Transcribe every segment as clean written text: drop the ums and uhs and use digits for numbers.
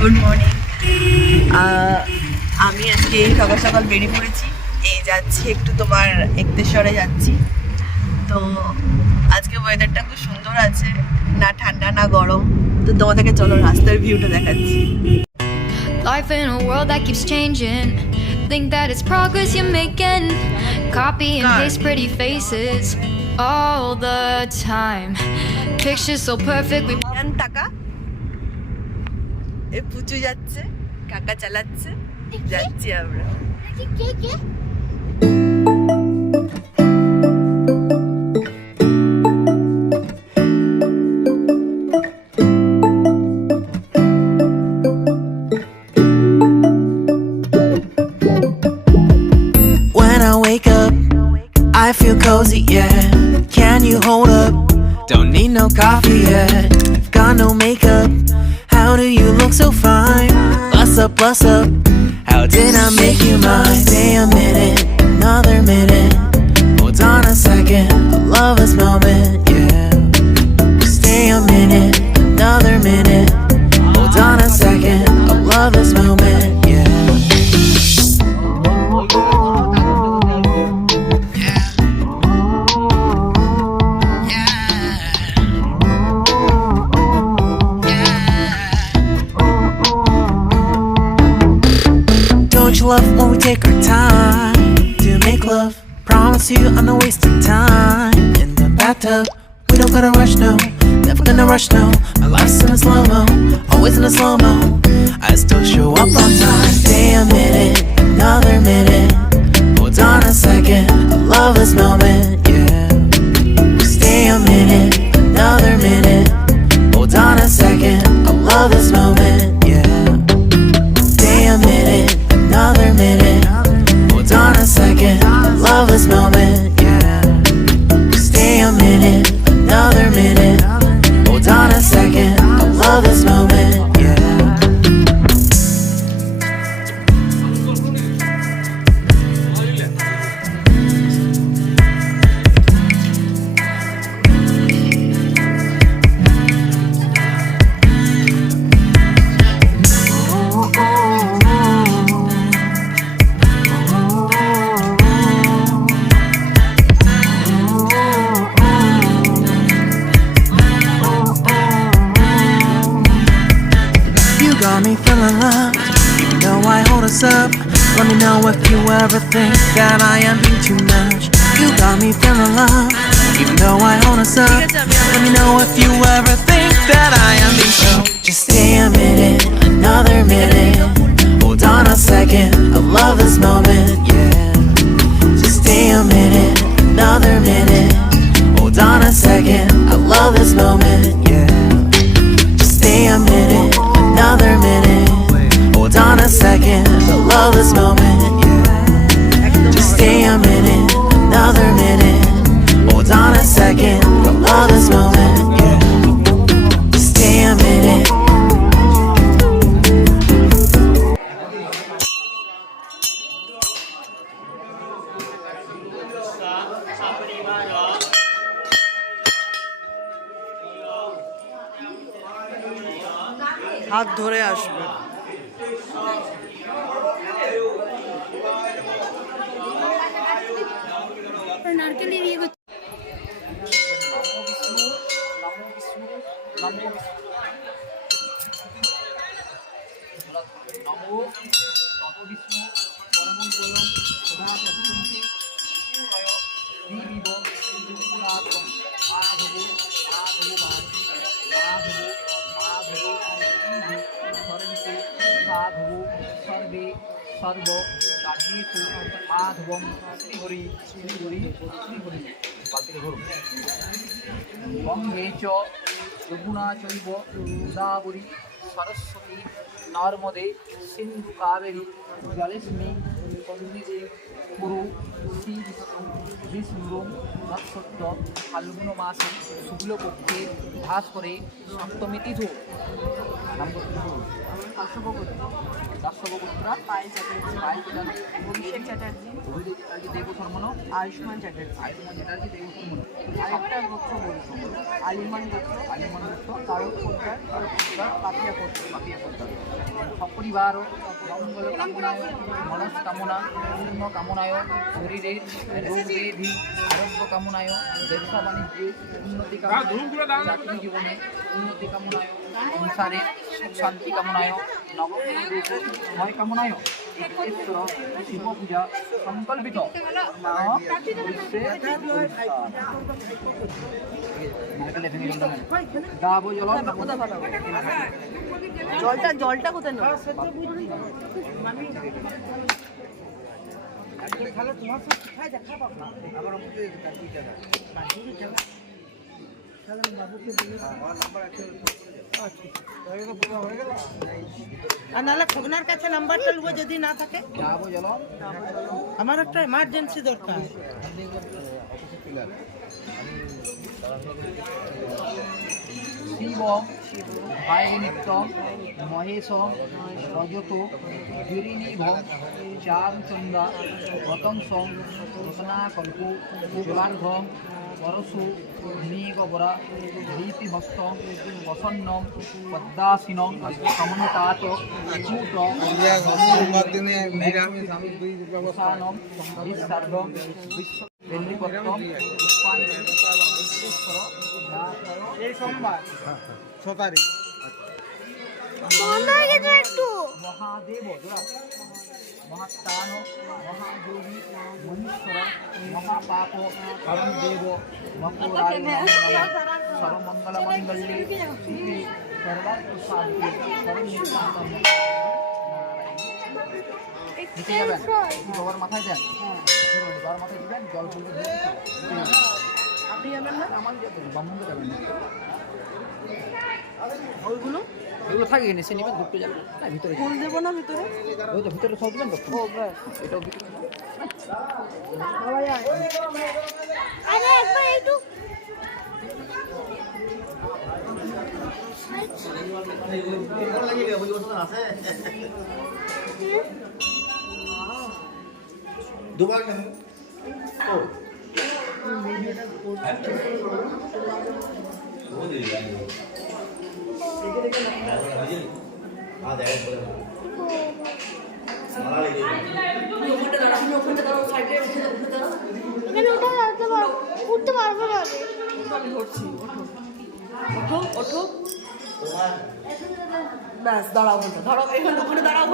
Good morning. আমি আজকে সকাল সকাল বেরিয়ে পড়েছি, এই যাচ্ছি একটু তোমার একতেশ্বরে যাচ্ছি। তো আজকে ওয়েদারটা খুব সুন্দর আছে, না ঠান্ডা না গরম। তো তোমাদেরকে চলো রাস্তার ভিউটা দেখাচ্ছি। Life in a world that keeps changing. Think that it's progress you're making. Copy and paste pretty faces all the time. Pictures so perfect we টাকা এ পুচু যাচ্ছে, কাকা চালাচ্ছে, যাচ্ছি আমরা। When I wake up, I feel cozy, yeah. Can you hold up? Don't need no coffee yet. I've got no makeup. How do you look so fine? Bust up, bust up. How did I make you mine? Stay a minute, another minute. Hold on a second, I love this moment, yeah. Stay a minute, another minute. Hold on a second, I love this moment, yeah. Don't you love when we take our time to make love? Promise you I'm not wasting time in the bathtub. We don't gotta rush, no. Never gonna rush, no. My life's in a slow-mo, always in a slow-mo. I still show up on time. Stay a minute, another minute. Hold on a second, I love this moment, yeah. Stay a minute, another minute. Hold on a second, I love this moment, yeah. Stay a minute, another minute. Hold on a second, I love this moment, yeah. Stay a minute, another minute. Hold on a second, I love this moment, yeah. Got me feeling loved, even though I hold us up. Let me know if you ever think that I am being too much. You got me feeling loved, even though I hold us up. Let me know if you ever think that I am being so. Just stay a minute, another minute. Hold on a second, I love this moment, yeah. Just stay a minute, another minute. Hold on a second, I love this moment, yeah. Just stay a minute, another minute. Hold on a second, I love this moment, yeah. Just stay a minute, another minute. Hold on a second, I love this moment, yeah. Just stay a minute. হাত ধরে আসবে। নারকেলের ইয়ে सर्वे सर्व कार्येषु माधवं श्रीहरि श्रीहरि श्रीहरि गंगे च यमुना चैव गोदावरी सरस्वती नर्मदे सिंधु कावेरी जलेस्मिन् सन्निधे कुरु श्री विष्णु नक्षत्र फाल्गुन मासे शुक्लपक्षे भास्करे सप्तमी तिथौ দাসবপুত্রা পায়েল চ্যাটার্জি, অভিষেক চ্যাটার্জি, দেবধর্মন, আয়ুষ্মান চ্যাটার্জি দেবধর্মন। আরেকটা গোত্র বলছো, আলিমান গোত্র, তারক পোদ্দার, পাপিয়া পোদ্দার। সপরিবার মঙ্গল কামনায় মনস্কামনা পূর্ণ কামনায় শরীরের রোগ ব্যাধি আরোগ্য কামনায় ব্যবসা বাণিজ্যে উন্নতি কামনায় চাকরি জীবনে উন্নতি কামনায় সংসারে সুখ শান্তি কামনায় নবময় কামনায় ঈশ্বর শিব পূজা সংকল্পিত দাব জল জলটা কোথায় নেব? আর নাহলে খগনার কাছে নাম্বারটা লুবো যদি না থাকে। দাব জল আমার একটা এমার্জেন্সি দরকার। শিব ভাইনিত্য মহেশ রজত গিরিনিভ চারুচন্দা পতংস রত্নাকল্প জলার্ঘ পরশু নীগবরা দীপিহস্ত প্রসন্ন পদ্মাসীন সমন্তাত চূত প্রসানম বিশ্বর্গম বিশ্ব এই সোমবার 6 তারিখ মহাদেব মহাত্তান মহাযোগী মনীশ্বর মহাপাপ দেব মকুরায় সর্বমঙ্গল মঙ্গলে শিবে সর্বার্থসাধকে সর্বনির্বাণম নিচে যাবেন বাবার মাথায় দেন বাবার মাথায় দিবেন জল ফুলবে আপনি যাবেন না? আমার ব্রাহ্মণকে যাবেন ওইগুলো এগুলো থাকে কিনে সে নেবেন দুটো যাবেন না ভিতরে ফুল দেবো না ভিতরে? ওই তো ভিতরে সব দিবেন তো ও ব্যাস। এটাও ভিতরে আরে একবার একটু দুবার কেন ও এখানে উঠতে পারবো না আমি। আমি ধরছি, ওঠো ওঠো ওঠো। ব্যাস দাঁড়াও ওখানটা ধরো, ওখানে দাঁড়াও,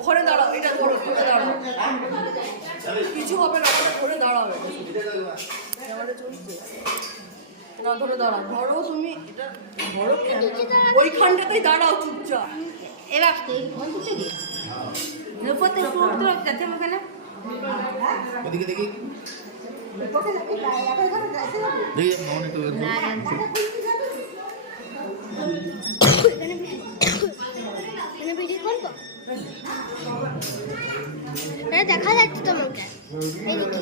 ওখানে দাঁড়াও, এটা ধরো, ধরে দাঁড়াও, কিছু হবে না, ওটা ধরে দাঁড়াও, ক্যামেরা চলছে না, ধরে দাঁড়াও, ধরো তুমি, এটা ধরো, ওইখানটাতেই দাঁড়াও চুপচাপ। এবার ফোন করতে গিয়ে উপরতে শুট তো যাচ্ছে ওখানে এদিকে দেখি দেখি মনে একটু না এখানে ভিডিও করবো, দেখা যাচ্ছে তোমাকে এদিকে।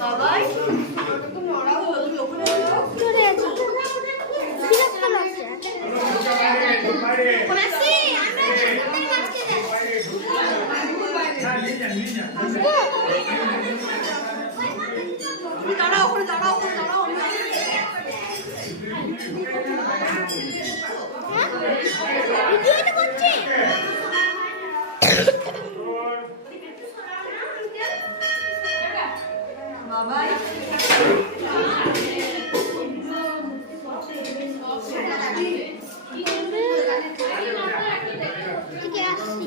বাবাই তো নড়া হলো, তুমি ওখানে চলে আছি বিরক্ত লাগছে মাসি, তুমি দাঁড়াও, ওখানে দাঁড়াও, ওখানে দাঁড়াও, ভিডিওটা করছি। বাবাই ঠিক আছে আসছি।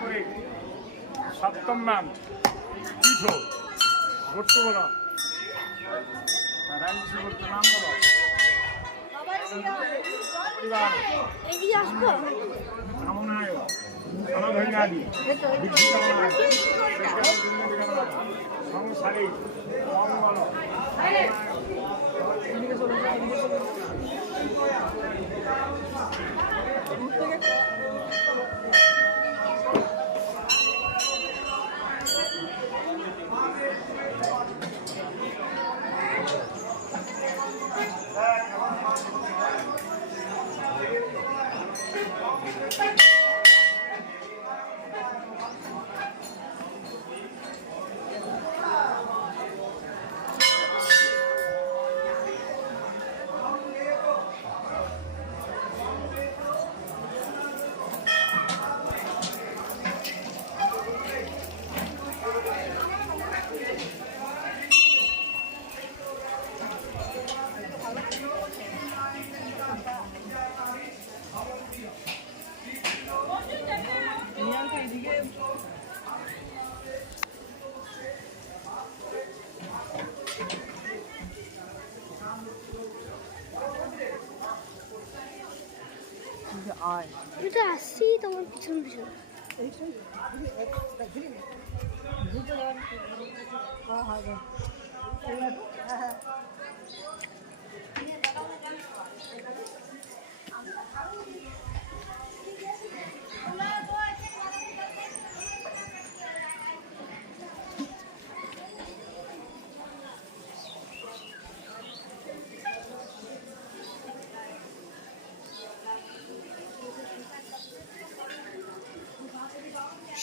করে সপ্তম নাম তীর্থ ভর্তি বলো রাজশ্রী ভর্তি নাম বলো পরিবার কামনায় সমভৈরাদি সংসারে মঙ্গল এটা আসছি তোমার পিছন পিছন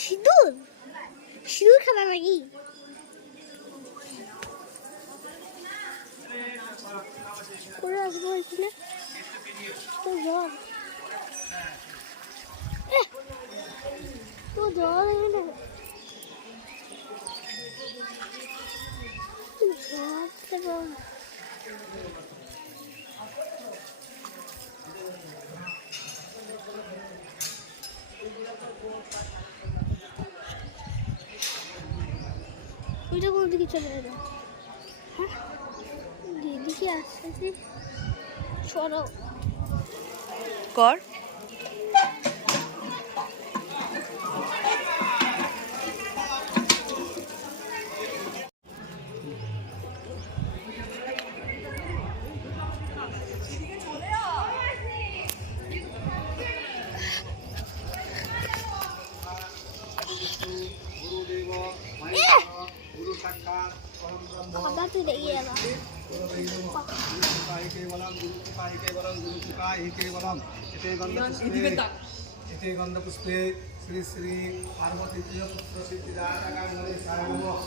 সিঁদুর সিঁদুর খেলা নাকি করে আসবো এখানে তো জল তো জল এখানে জল ওইটা কোন দিকে চলে যাবে হ্যাঁ দিদিকে আসছে সরো কর খাবার তুই দেখে যাবা इति गंधपुष्पे श्री श्री पार्वती प्रिय पुत्र सिद्धिदाता साय नमः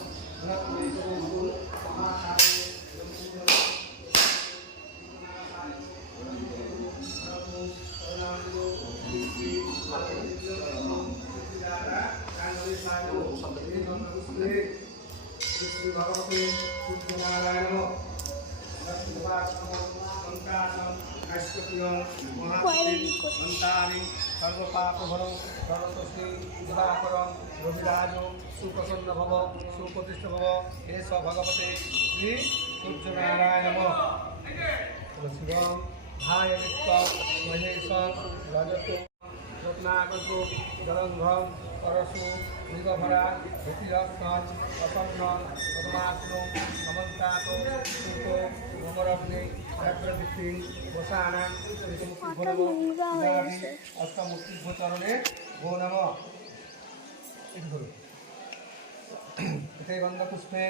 श्री भगवते सत्यनारायण सर्वपापभरं सर्वतस्मै दिवाकरं रविराजो सुप्रसन्न भव सुप्रतिष्ठ भव एष भगवते श्री सूर्यनारायण नमः शिवं धाय नित्यं महेशं रजतो रत्नाकल्पो जलन्धं परशु मृगभरा धृतिरत्नं असन्नं पद्मासनं समन्तातो सूतो नमरग्ने अग्रदृष्टि वसानां अष्टमुक्तिभूचरणे भो नमः इथे गंधपुष्पे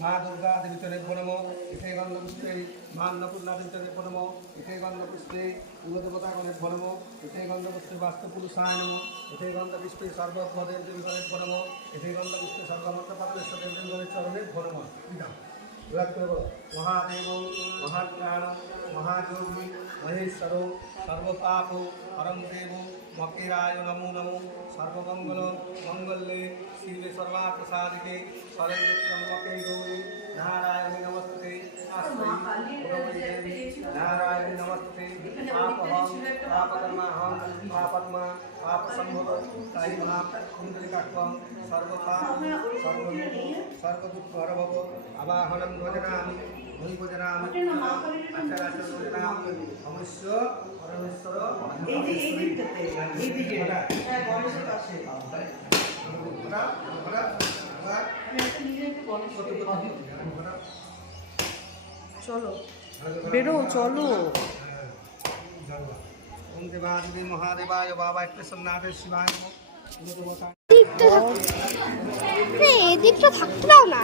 माँ दुर्गा देवी चले नमो इथे गंधपुष्पे माँ अन्नपूर्णा देवी चले नमो इथे गंधपुष्पे कुलदेवता गणे नमो इथे गंधपुष्पे वास्तुपुरुषाय नमो इथे गंधपुष्पे सर्वदेव देवी गणे नमो इथे गंधपुष्पे सर्वमंत्रपालेश्वर देवी गणे चरणे नमो महादेव महाज्ञान महायोगी महेश्वरो सर्वपापो परम देव मकेराय नमो नमो सर्वमंगल मंगल्ये शिवे सर्वार्थसाधिके शरण्ये त्र्यंबके गौरी नारायणी नमस्ते नारायणी नमस्ते पापहं पापकर्माहं पापत्मा पापसंभव कायिमा कुण्डलिकात्वं सर्वथा सर्वदुःखहरभव अवाहनं भजनामि भजनामि अक्षराक्षर भजनामि अमृष्य परमेश्वर চলো বেরো চলো ओम देवादिदेव महादेवाय बाबा कृष्णनाथ शिवाय नमः এদিকটা থাকতে দাও না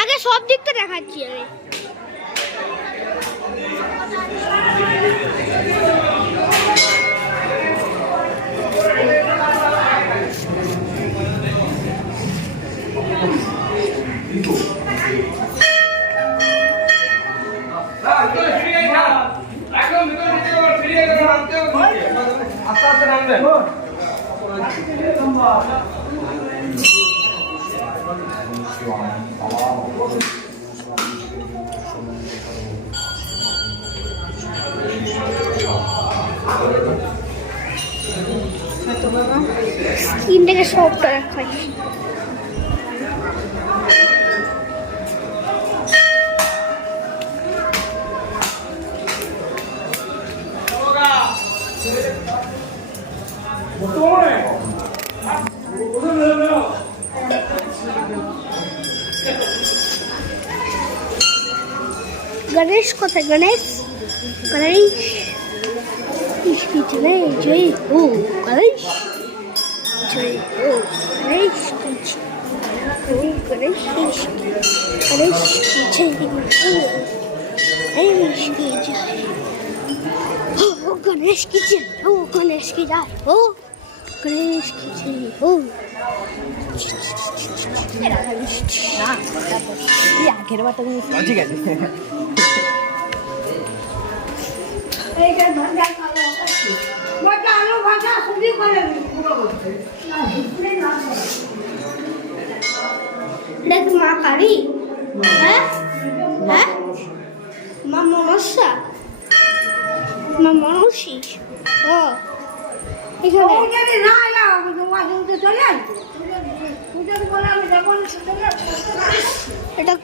আগে সব দিকটা দেখাচ্ছি আমি আস্তে আস্তে নামবে স্ক্রিনটাকে সবটা দেখাচ্ছি गणेश कोথায় गणेश गणेश इसकी चले जय हो गणेश जय हो गणेश की गणेश की जय गणेश की जय हो गणेश की जय हो गणेश की जय हो गणेश की जय हो আগের বার তুমি ঠিক আছে দেখ মা কালী হ্যাঁ হ্যাঁ মা মনসা মা মনসী ও এখানে না না চলে আসবে এটা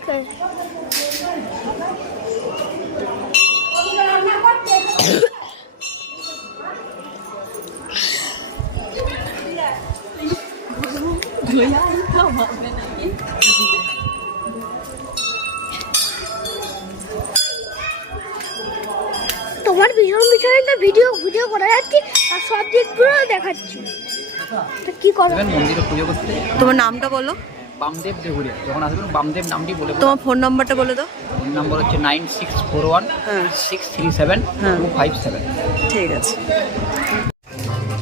তোমার ভীষণ বিষয়টা ভিডিও ভিডিও করা যাচ্ছে আর সব দিকগুলো দেখাচ্ছি তো কি করবে মন্দিরে পুজো করতে তোমার নামটা বলো বামদেব দেহুরিয়া যখন আসবেন বামদেব নামটি বলে তোমার ফোন নাম্বারটা বলে দাও ফোন নাম্বার হচ্ছে 9641 হ্যাঁ 637 হ্যাঁ 257 ঠিক আছে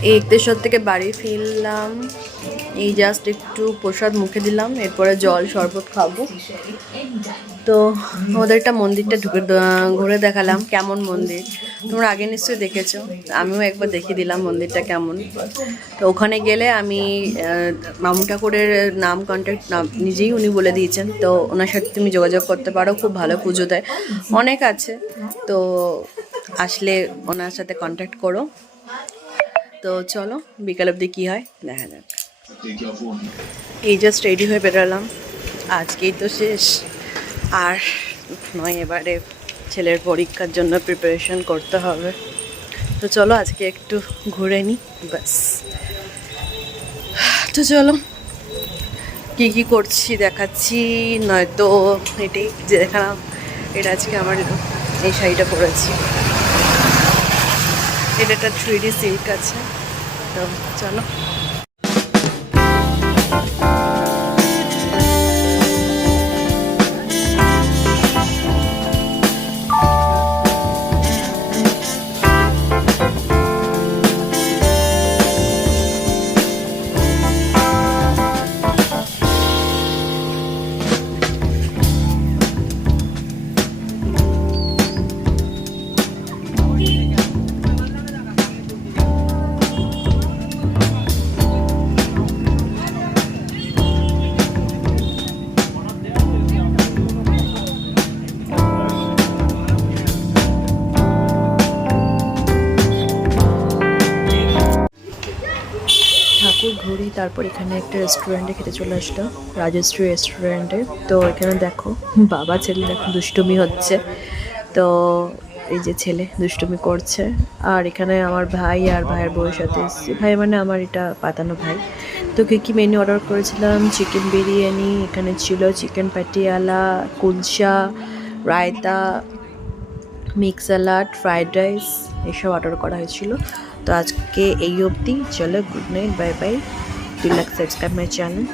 এই একতেশ্বর থেকে বাড়ি ফিরলাম এই জাস্ট একটু প্রসাদ মুখে দিলাম এরপরে জল শরবত খাবো তো ওদেরটা মন্দিরটা ঘুরে দেখালাম কেমন মন্দির তোমরা আগে নিশ্চয়ই দেখেছো আমিও একবার দেখিয়ে দিলাম মন্দিরটা কেমন তো ওখানে গেলে আমি মামু ঠাকুরের নাম কন্ট্যাক্ট নিজেই উনি বলে দিয়েছেন তো ওনার সাথে তুমি যোগাযোগ করতে পারো খুব ভালো পুজো দেয় অনেক আছে তো আসলে ওনার সাথে কন্ট্যাক্ট করো তো চলো বিকাল অবধি কী হয় দেখা যাক এই জাস্ট রেডি হয়ে বেরোলাম আজকেই তো শেষ আর নয় এবারে ছেলের পরীক্ষার জন্য প্রিপারেশন করতে হবে তো চলো আজকে একটু ঘুরে নিই ব্যাস তো চলো কী কী করছি দেখাচ্ছি নয়তো এটাই যে দেখালাম এটা আজকে আমার এই শাড়িটা পরেছি এটা একটা 3D সিল্ক আছে তো চলো ঠাকুর ঘুরি, তারপর এখানে একটা রেস্টুরেন্টে খেতে চলে আসলাম, রাজশ্রী রেস্টুরেন্টে। তো এখানে দেখো বাবা ছেলের এখন দুষ্টুমি হচ্ছে। তো এই যে ছেলে দুষ্টুমি করছে, আর এখানে আমার ভাই আর ভাইয়ের বউয়ের সাথে এসেছি। ভাই মানে আমার এটা পাতানো ভাই। তো কী মেনু অর্ডার করেছিলাম, চিকেন বিরিয়ানি, এখানে ছিল chicken Patiala, kulcha, raita, mix salad, fried rice, এসব অর্ডার করা হয়েছিল। তো আজকে এই অবধি, চলো good night, bye bye, do like subscribe my channel.